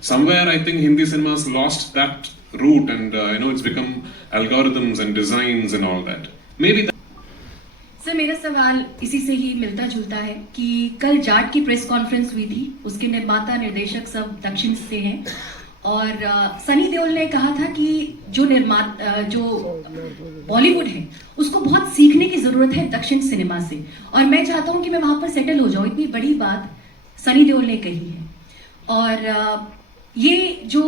somewhere I think Hindi cinema has lost that route, and it's become algorithms and designs and all that. Maybe that. Sir मेरा सवाल इसी से ही मिलता जुलता है कि कल जाट की प्रेस कॉन्फ्रेंस हुई थी, उसके निर्माता निर्देशक सब दक्षिण से हैं और सनी देओल ने कहा था कि जो बॉलीवुड है उसको बहुत सीखने की जरूरत है दक्षिण सिनेमा से, और मैं चाहता हूं कि मैं वहां पर सेटल हो जाऊं। इतनी बड़ी बात सनी देओल ने कही है और ये जो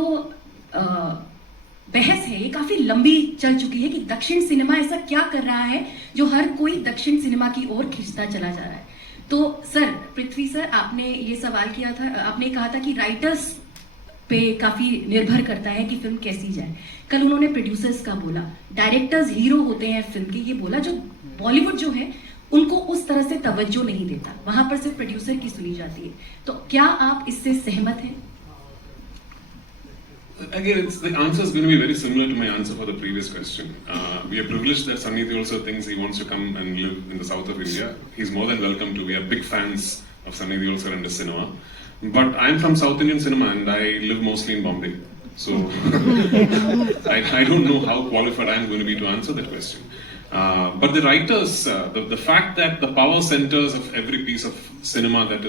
बहस है ये काफी लंबी चल चुकी है कि दक्षिण सिनेमा ऐसा क्या कर रहा है जो हर कोई दक्षिण सिनेमा की ओर खींचता चला जा रहा है। तो सर, पृथ्वी सर, आपने ये सवाल किया था, आपने कहा था कि राइटर्स पे काफी निर्भर करता है कि फिल्म कैसी जाए। कल उन्होंने प्रोड्यूसर्स का बोला, डायरेक्टर्स हीरो होते हैं फिल्म के, ये बोला। जो बॉलीवुड जो है उनको उस तरह से तवज्जो नहीं देता, वहां पर सिर्फ प्रोड्यूसर की सुनी जाती है। तो क्या आप इससे सहमत हैं? Again, the answer is going to be very similar to my answer for the previous question. We are privileged that Sunny also thinks he wants to come and live in the south of India. He's more than welcome to. We are big fans of Sunny also and his cinema. But I'm from South Indian cinema and I live mostly in Bombay. So I don't know how qualified I'm going to be to answer that question. But the writers, the fact that the power centers of every piece of cinema that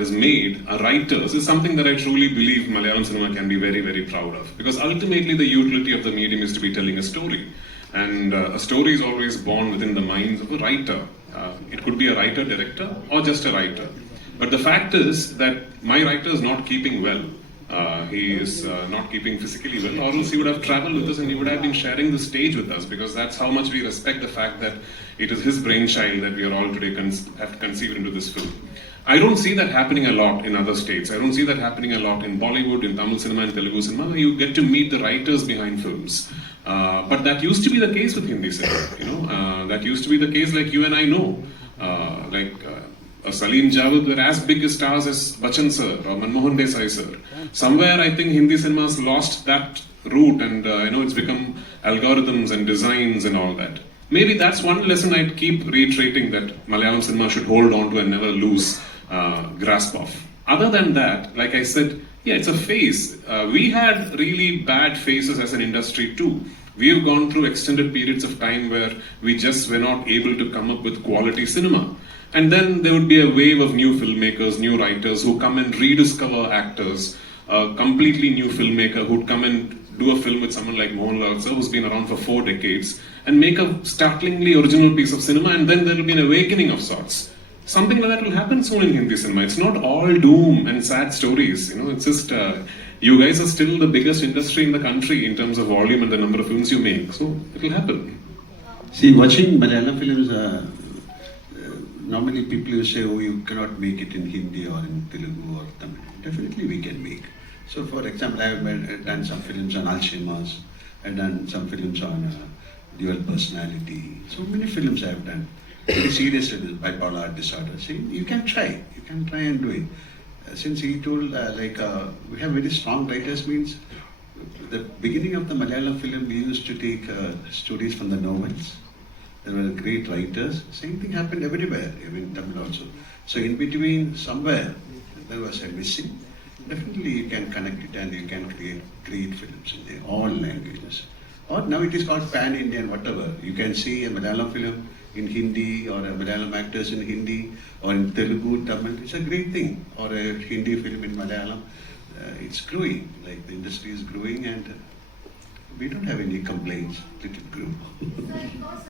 is made are writers is something that I truly believe Malayalam cinema can be very, very proud of. Because ultimately the utility of the medium is to be telling a story. And a story is always born within the minds of a writer. It could be a writer-director or just a writer. But the fact is that my writer is not keeping well. He is not keeping physically well, or else he would have traveled with us and he would have been sharing the stage with us, because that's how much we respect the fact that it is his brainchild that we are all today have conceived into this film. I don't see that happening a lot in other states. I don't see that happening a lot in Bollywood, in Tamil cinema, and Telugu cinema, where you get to meet the writers behind films. But that used to be the case with Hindi cinema. That used to be the case, like you and I know. Salim Javed were as big stars as Bachchan sir or Manmohan Desai sir. Somewhere I think Hindi cinema has lost that route, and it's become algorithms and designs and all that. Maybe that's one lesson I'd keep reiterating, that Malayalam cinema should hold on to and never lose grasp of. Other than that, like I said, yeah, it's a phase. We had really bad phases as an industry too. We've gone through extended periods of time where we just were not able to come up with quality cinema. And then there would be a wave of new filmmakers, new writers who come and rediscover actors, a completely new filmmaker who'd come and do a film with someone like Mohanlal sir, who's been around for 4 decades, and make a startlingly original piece of cinema, and then there will be an awakening of sorts. Something like that will happen soon in Hindi cinema. It's not all doom and sad stories. It's just you guys are still the biggest industry in the country in terms of volume and the number of films you make. So it will happen. See, watching Malayalam films, normally people will say, oh, you cannot make it in Hindi or in Telugu or Tamil. Definitely we can make. So for example, I have done some films on Alzheimer's, I've done some films on dual personality. So many films I have done. Very serious with bipolar disorder. See, you can try and do it. Since he told we have very strong writers, means the beginning of the Malayalam film we used to take stories from the novels. There were great writers. Same thing happened everywhere, even in Tamil also. So in between, somewhere, there was a missing. Definitely you can connect it and you can create great films in all languages. Or now it is called pan-Indian, whatever. You can see a Malayalam film in Hindi, or a Malayalam actors in Hindi, or in Telugu, Tamil. It's a great thing. Or a Hindi film in Malayalam. It's growing. Like the industry is growing, and we don't have any complaints. Let it grow.